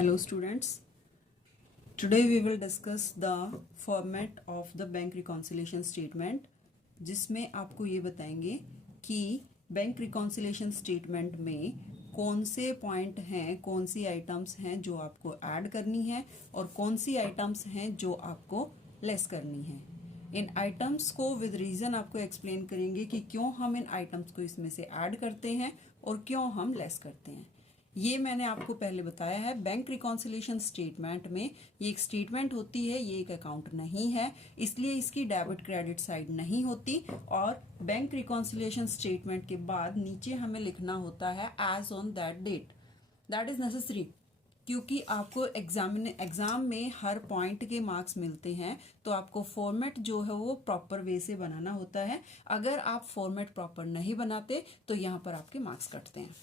Hello students, today we will discuss the format of the bank reconciliation statement जिसमें आपको ये बताएंगे कि बैंक रिकॉन्सिलेशन स्टेटमेंट में कौन से पॉइंट हैं, कौन सी आइटम्स हैं जो आपको ऐड करनी है और कौन सी आइटम्स हैं जो आपको लेस करनी है। इन आइटम्स को विद रीज़न आपको एक्सप्लेन करेंगे कि क्यों हम इन आइटम्स को इसमें से ऐड करते हैं और क्यों हम लेस करते हैं। ये मैंने आपको पहले बताया है। बैंक रिकॉन्सिलेशन स्टेटमेंट में ये एक स्टेटमेंट होती है, ये एक अकाउंट नहीं है, इसलिए इसकी डेबिट क्रेडिट साइड नहीं होती। और बैंक रिकॉन्सिलेशन स्टेटमेंट के बाद नीचे हमें लिखना होता है as on that date. That is necessary क्योंकि आपको एग्जाम में हर पॉइंट के मार्क्स मिलते हैं, तो आपको फॉर्मेट जो है वो प्रॉपर वे से बनाना होता है। अगर आप फॉर्मेट प्रॉपर नहीं बनाते तो यहाँ पर आपके मार्क्स कटते हैं।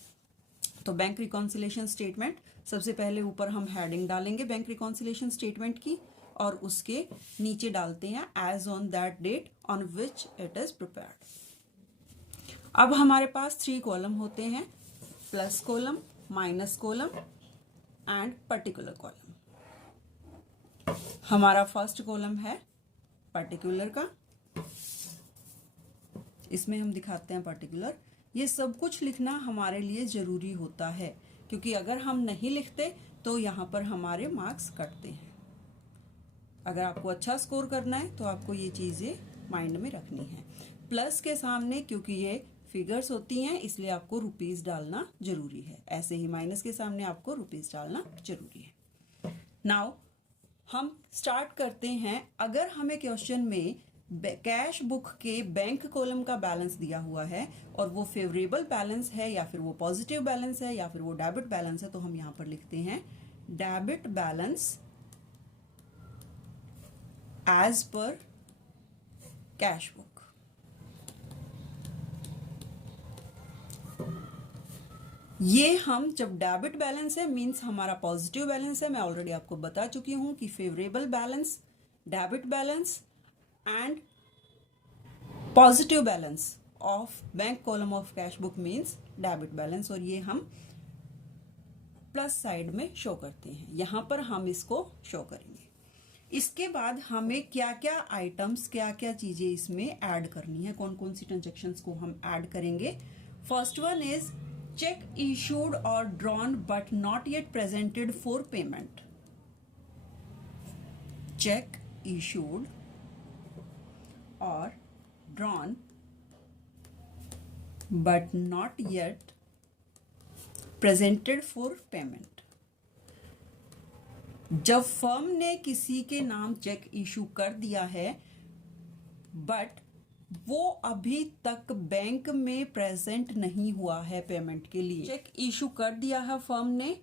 तो बैंक रिकॉन्सिलेशन स्टेटमेंट, सबसे पहले ऊपर हम हेडिंग डालेंगे बैंक रिकॉन्सिलेशन स्टेटमेंट की और उसके नीचे डालते हैं as on that date on which it is prepared. अब हमारे पास 3 कॉलम होते हैं, plus column, minus column and particular column. हमारा फर्स्ट कॉलम है पर्टिकुलर का, इसमें हम दिखाते हैं पर्टिकुलर। ये सब कुछ लिखना हमारे लिए ज़रूरी होता है क्योंकि अगर हम नहीं लिखते तो यहाँ पर हमारे मार्क्स कटते हैं। अगर आपको अच्छा स्कोर करना है तो आपको ये चीज़ें माइंड में रखनी है। प्लस के सामने क्योंकि ये फिगर्स होती हैं इसलिए आपको रुपीज़ डालना ज़रूरी है, ऐसे ही माइनस के सामने आपको रुपीज़ डालना ज़रूरी है। नाउ हम स्टार्ट करते हैं। अगर हमें क्वेश्चन में कैश बुक के बैंक कॉलम का बैलेंस दिया हुआ है और वो फेवरेबल बैलेंस है या फिर वो पॉजिटिव बैलेंस है या फिर वो डेबिट बैलेंस है, तो हम यहां पर लिखते हैं debit balance as per cash book. ये हम जब डेबिट बैलेंस है मींस हमारा पॉजिटिव बैलेंस है। मैं ऑलरेडी आपको बता चुकी हूं कि favourable balance, debit balance and positive balance of bank column of cash book means debit balance, और ये हम प्लस साइड में शो करते हैं। यहां पर हम इसको शो करेंगे। इसके बाद हमें क्या क्या आइटम्स, क्या क्या चीजें इसमें ऐड करनी है, कौन कौन सी ट्रांजेक्शन्स को हम ऐड करेंगे। First one is cheque issued और drawn but not yet presented for payment. Cheque issued or drawn but not yet presented for payment। जब फर्म ने किसी के नाम चेक इशू कर दिया है बट वो अभी तक बैंक में प्रेजेंट नहीं हुआ है पेमेंट के लिए। चेक इशू कर दिया है फर्म ने,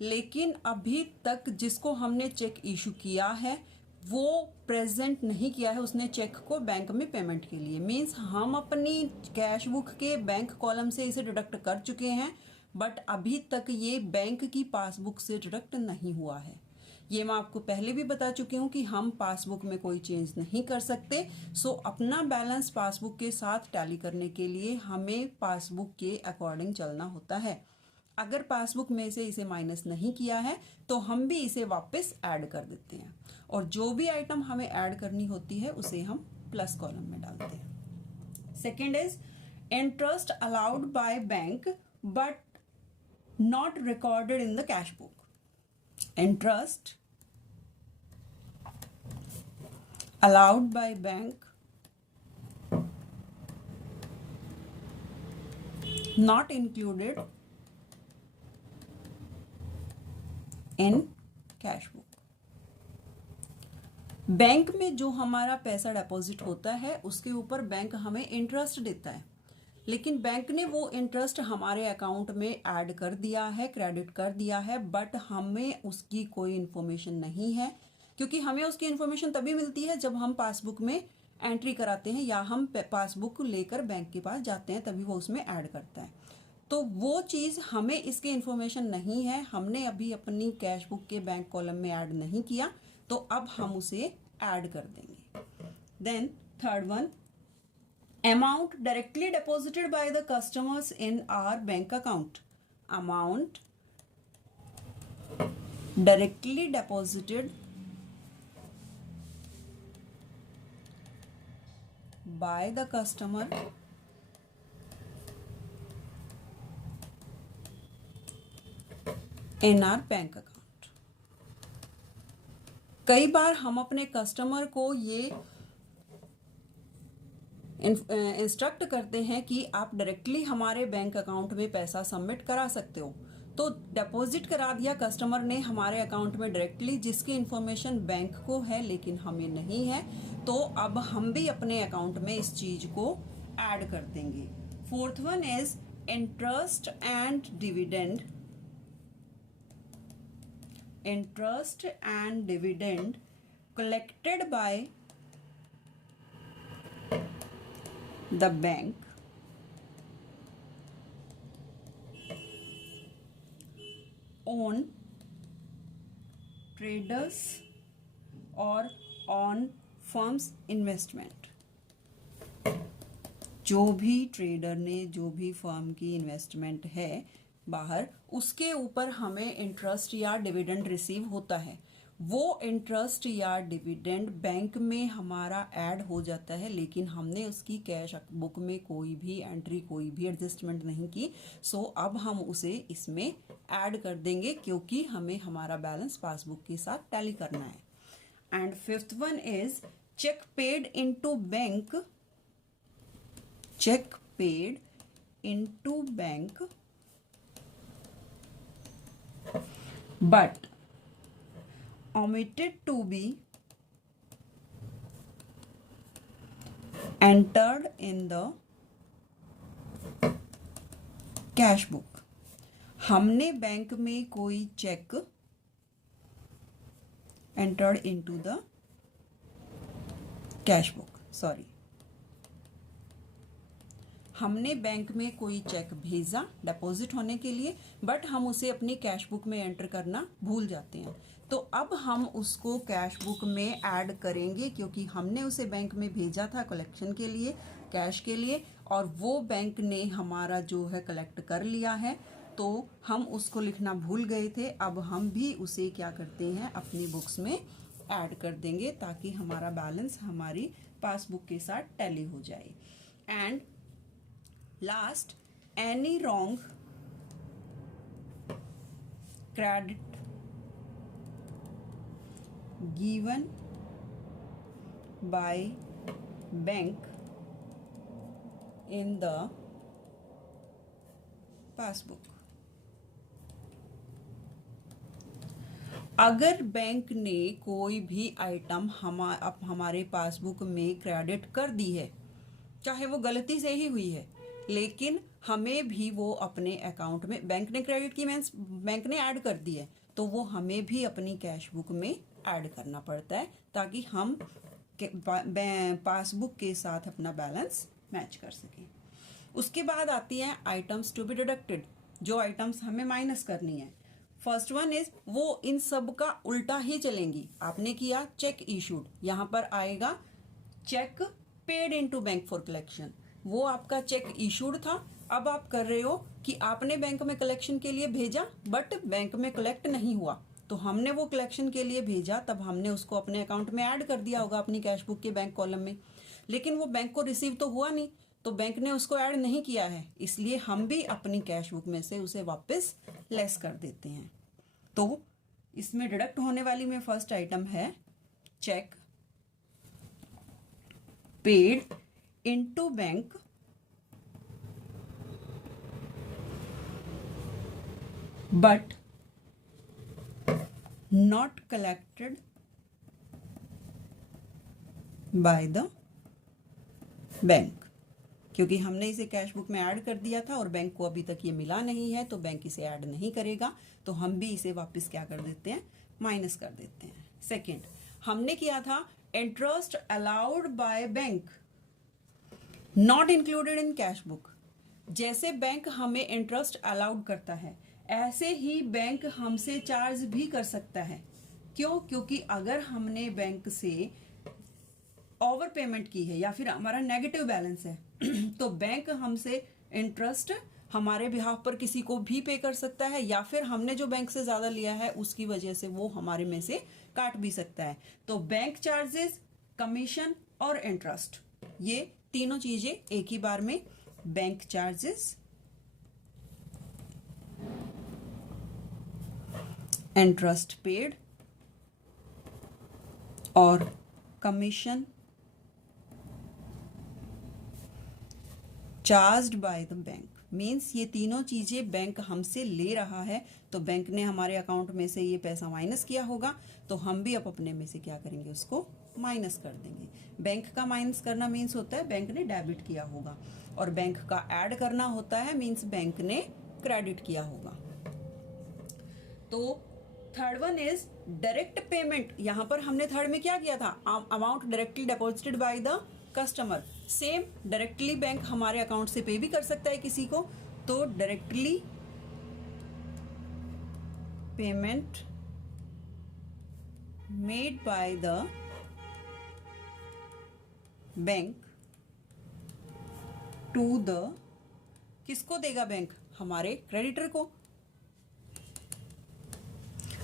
लेकिन अभी तक जिसको हमने चेक इशू किया है वो प्रेजेंट नहीं किया है उसने चेक को बैंक में पेमेंट के लिए। मींस हम अपनी कैश बुक के बैंक कॉलम से इसे डिडक्ट कर चुके हैं बट अभी तक ये बैंक की पासबुक से डिडक्ट नहीं हुआ है। ये मैं आपको पहले भी बता चुकी हूँ कि हम पासबुक में कोई चेंज नहीं कर सकते। सो अपना बैलेंस पासबुक के साथ टैली करने के लिए हमें पासबुक के अकॉर्डिंग चलना होता है। अगर पासबुक में से इसे माइनस नहीं किया है तो हम भी इसे वापस ऐड कर देते हैं और जो भी आइटम हमें ऐड करनी होती है उसे हम प्लस कॉलम में डालते हैं। Second is interest allowed by bank but not recorded in the cash book. Interest allowed by bank not included in cash book. Bank में जो हमारा पैसा डिपॉजिट होता है उसके ऊपर बैंक हमें इंटरेस्ट देता है, लेकिन बैंक ने वो इंटरेस्ट हमारे अकाउंट में ऐड कर दिया है, क्रेडिट कर दिया है, बट हमें उसकी कोई इन्फॉर्मेशन नहीं है क्योंकि हमें उसकी इन्फॉर्मेशन तभी मिलती है जब हम पासबुक में एंट्री कराते हैं या हम पासबुक लेकर बैंक के पास जाते हैं, तभी वो उसमें ऐड करता है। तो वो चीज़ हमें इसकी इन्फॉर्मेशन नहीं है, हमने अभी अपनी कैश बुक के बैंक कॉलम में ऐड नहीं किया, तो अब हम उसे ऐड कर देंगे। Then third one, amount directly deposited by the customers in our bank account. Amount directly deposited by the customer in our bank account। कई बार हम अपने कस्टमर को ये इंस्ट्रक्ट करते हैं कि आप डायरेक्टली हमारे बैंक अकाउंट में पैसा सबमिट करा सकते हो, तो डिपॉजिट करा दिया कस्टमर ने हमारे अकाउंट में डायरेक्टली, जिसकी इंफॉर्मेशन बैंक को है लेकिन हमें नहीं है, तो अब हम भी अपने अकाउंट में इस चीज को ऐड कर देंगे। Fourth one is interest and dividend. Interest and dividend collected by the bank on traders or on firms investment। जो भी ट्रेडर ने जो भी फर्म की इन्वेस्टमेंट है बाहर, उसके ऊपर हमें इंटरेस्ट या डिविडेंड रिसीव होता है। वो इंटरेस्ट या डिविडेंड बैंक में हमारा ऐड हो जाता है, लेकिन हमने उसकी कैश बुक में कोई भी एंट्री, कोई भी एडजस्टमेंट नहीं की। सो अब हम उसे इसमें ऐड कर देंगे क्योंकि हमें हमारा बैलेंस पासबुक के साथ टैली करना है। And fifth one is cheque paid into bank. Cheque paid into bank but omitted to be entered in the cash book. हमने बैंक में कोई cheque entered into the cash book, sorry, हमने bank में कोई check भेजा deposit होने के लिए, बट हम उसे अपनी कैश बुक में एंटर करना भूल जाते हैं। तो अब हम उसको कैश बुक में ऐड करेंगे क्योंकि हमने उसे बैंक में भेजा था कलेक्शन के लिए, कैश के लिए, और वो बैंक ने हमारा जो है कलेक्ट कर लिया है, तो हम उसको लिखना भूल गए थे। अब हम भी उसे क्या करते हैं, अपनी बुक्स में ऐड कर देंगे ताकि हमारा बैलेंस हमारी पासबुक के साथ टैली हो जाए। And last, any wrong credit given by bank in the passbook। अगर बैंक ने कोई भी आइटम हमारे पासबुक में क्रेडिट कर दी है, चाहे वो गलती से ही हुई है, लेकिन हमें भी वो अपने अकाउंट में, बैंक ने क्रेडिट की मीन्स बैंक ने ऐड कर दी है, तो वो हमें भी अपनी कैश बुक में ऐड करना पड़ता है ताकि हम पासबुक के साथ अपना बैलेंस मैच कर सकें। उसके बाद आती हैं आइटम्स टू बी डिडक्टेड, जो आइटम्स हमें माइनस करनी है। फर्स्ट वन इज, वो इन सब का उल्टा ही चलेंगी। आपने किया चेक इशूड, यहाँ पर आएगा cheque paid into bank for collection. वो आपका चेक इशूड था, अब आप कर रहे हो कि आपने बैंक में कलेक्शन के लिए भेजा बट बैंक में कलेक्ट नहीं हुआ, तो हमने वो कलेक्शन के लिए भेजा, तब हमने उसको अपने अकाउंट में ऐड कर दिया होगा अपनी कैश बुक के बैंक कॉलम में, लेकिन वो बैंक को रिसीव तो हुआ नहीं, तो बैंक ने उसको ऐड नहीं किया है, इसलिए हम भी अपनी कैश बुक में से उसे वापस लेस कर देते हैं। तो इसमें डिडक्ट होने वाली में फर्स्ट आइटम है cheque paid into bank but not collected by the bank, क्योंकि हमने इसे कैश बुक में ऐड कर दिया था और बैंक को अभी तक ये मिला नहीं है, तो बैंक इसे ऐड नहीं करेगा, तो हम भी इसे वापस क्या कर देते हैं, माइनस कर देते हैं। सेकंड, हमने किया था interest allowed by bank not included in cash book. जैसे बैंक हमें इंटरेस्ट अलाउड करता है, ऐसे ही बैंक हमसे चार्ज भी कर सकता है। क्यों? क्योंकि अगर हमने बैंक से ओवर पेमेंट की है या फिर हमारा नेगेटिव बैलेंस है तो बैंक हमसे इंटरेस्ट हमारे बिहाफ पर किसी को भी पे कर सकता है, या फिर हमने जो बैंक से ज़्यादा लिया है उसकी वजह से वो हमारे में से काट भी सकता है। तो बैंक चार्जेस, कमीशन और इंटरेस्ट, ये तीनों चीज़ें एक ही बार में, बैंक चार्जेस, इंटरेस्ट पेड और commission charged bye the bank. Means ये तीनों चीज़ें बैंक हमसे ले रहा है, तो बैंक ने हमारे अकाउंट में से ये पैसा माइनस किया होगा, तो हम भी अब अपने में से क्या करेंगे, उसको माइनस कर देंगे। बैंक का माइनस करना मीन्स होता है बैंक ने डेबिट किया होगा, और बैंक का ऐड करना होता है मीन्स बैंक ने क्रेडिट किया होगा। तो third one is direct payment. यहां पर हमने थर्ड में क्या किया था, amount directly deposited by the customer. Same directly bank हमारे अकाउंट से पे भी कर सकता है किसी को, तो directly payment made by the bank to the, किसको देगा बैंक, हमारे क्रेडिटर को।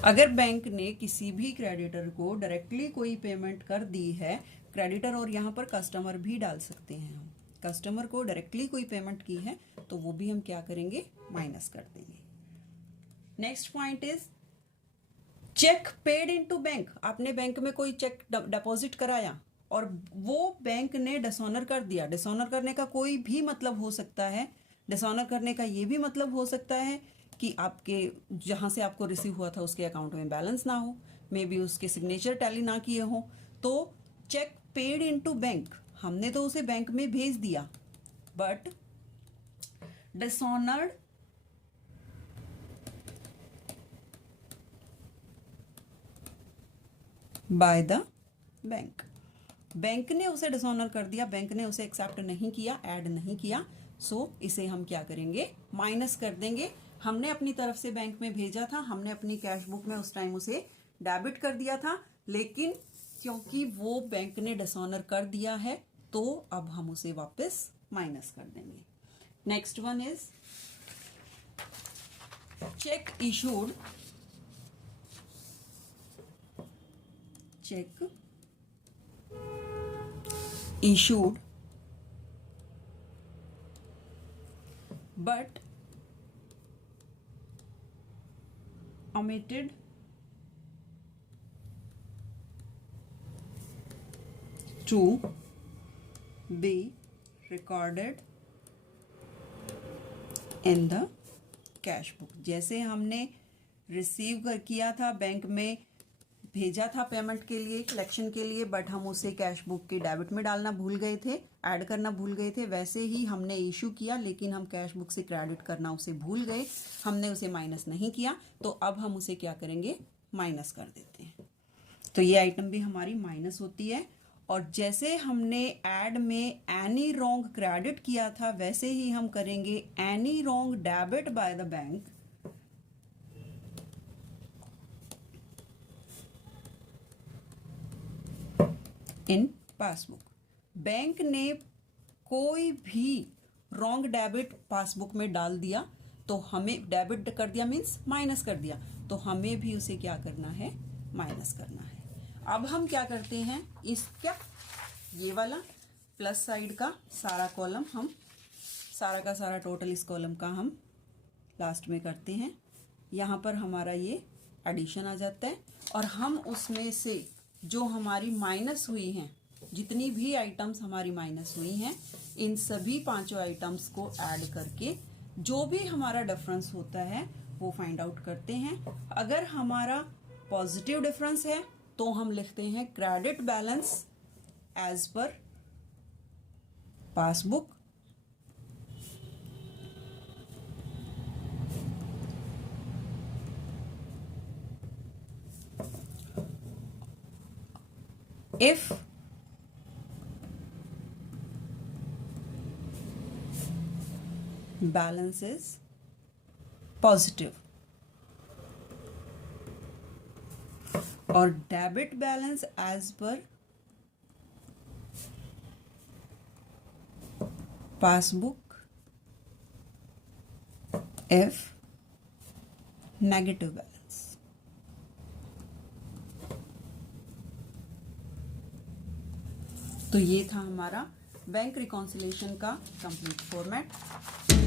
अगर बैंक ने किसी भी क्रेडिटर को डायरेक्टली कोई पेमेंट कर दी है, क्रेडिटर और यहाँ पर कस्टमर भी डाल सकते हैं हम, कस्टमर को डायरेक्टली कोई पेमेंट की है तो वो भी हम क्या करेंगे, माइनस कर देंगे। Next point is cheque paid into bank. आपने बैंक में कोई चेक डिपॉजिट कराया और वो बैंक ने डिसऑनर कर दिया। डिसऑनर करने का कोई भी मतलब हो सकता है, डिसऑनर करने का ये भी मतलब हो सकता है कि आपके जहाँ से आपको रिसीव हुआ था उसके अकाउंट में बैलेंस ना हो, मे बी उसके सिग्नेचर टैली ना किए हो, तो चेक पेड इनटू बैंक, हमने तो उसे बैंक में भेज दिया, but dishonoured bye the bank. Bank ने उसे डिसऑनर कर दिया, बैंक ने उसे एक्सेप्ट नहीं किया, ऐड नहीं किया, सो इसे हम क्या करेंगे, माइनस कर देंगे। हमने अपनी तरफ से बैंक में भेजा था, हमने अपनी कैश बुक में उस टाइम उसे डेबिट कर दिया था, लेकिन क्योंकि वो बैंक ने डिसऑनर कर दिया है तो अब हम उसे वापस माइनस कर देंगे। Next one is cheque issued, cheque issued but omitted to be recorded in the cash book. जैसे हमने रिसीव किया था, बैंक में भेजा था पेमेंट के लिए, कलेक्शन के लिए, बट हम उसे कैश बुक के डेबिट में डालना भूल गए थे, ऐड करना भूल गए थे, वैसे ही हमने इशू किया लेकिन हम कैश बुक से क्रेडिट करना उसे भूल गए, हमने उसे माइनस नहीं किया, तो अब हम उसे क्या करेंगे, माइनस कर देते हैं। तो ये आइटम भी हमारी माइनस होती है। और जैसे हमने ऐड में एनी रॉन्ग क्रेडिट किया था, वैसे ही हम करेंगे any wrong debit bye the bank in passbook. Bank ने कोई भी रॉन्ग डेबिट पासबुक में डाल दिया तो हमें, डेबिट कर दिया मीन्स माइनस कर दिया, तो हमें भी उसे क्या करना है, माइनस करना है। अब हम क्या करते हैं, इसका ये वाला प्लस साइड का सारा कॉलम, हम सारा का सारा टोटल इस कॉलम का हम लास्ट में करते हैं। यहाँ पर हमारा ये एडिशन आ जाता है और हम उसमें से जो हमारी माइनस हुई हैं, जितनी भी आइटम्स हमारी माइनस हुई हैं, इन सभी पांचों आइटम्स को ऐड करके जो भी हमारा डिफरेंस होता है वो फाइंड आउट करते हैं। अगर हमारा पॉजिटिव डिफरेंस है तो हम लिखते हैं credit balance as per passbook, if balance is positive, और debit balance as per passbook F negative balance. तो ये था हमारा बैंक रिकॉन्सिलेशन का कंप्लीट फॉर्मेट।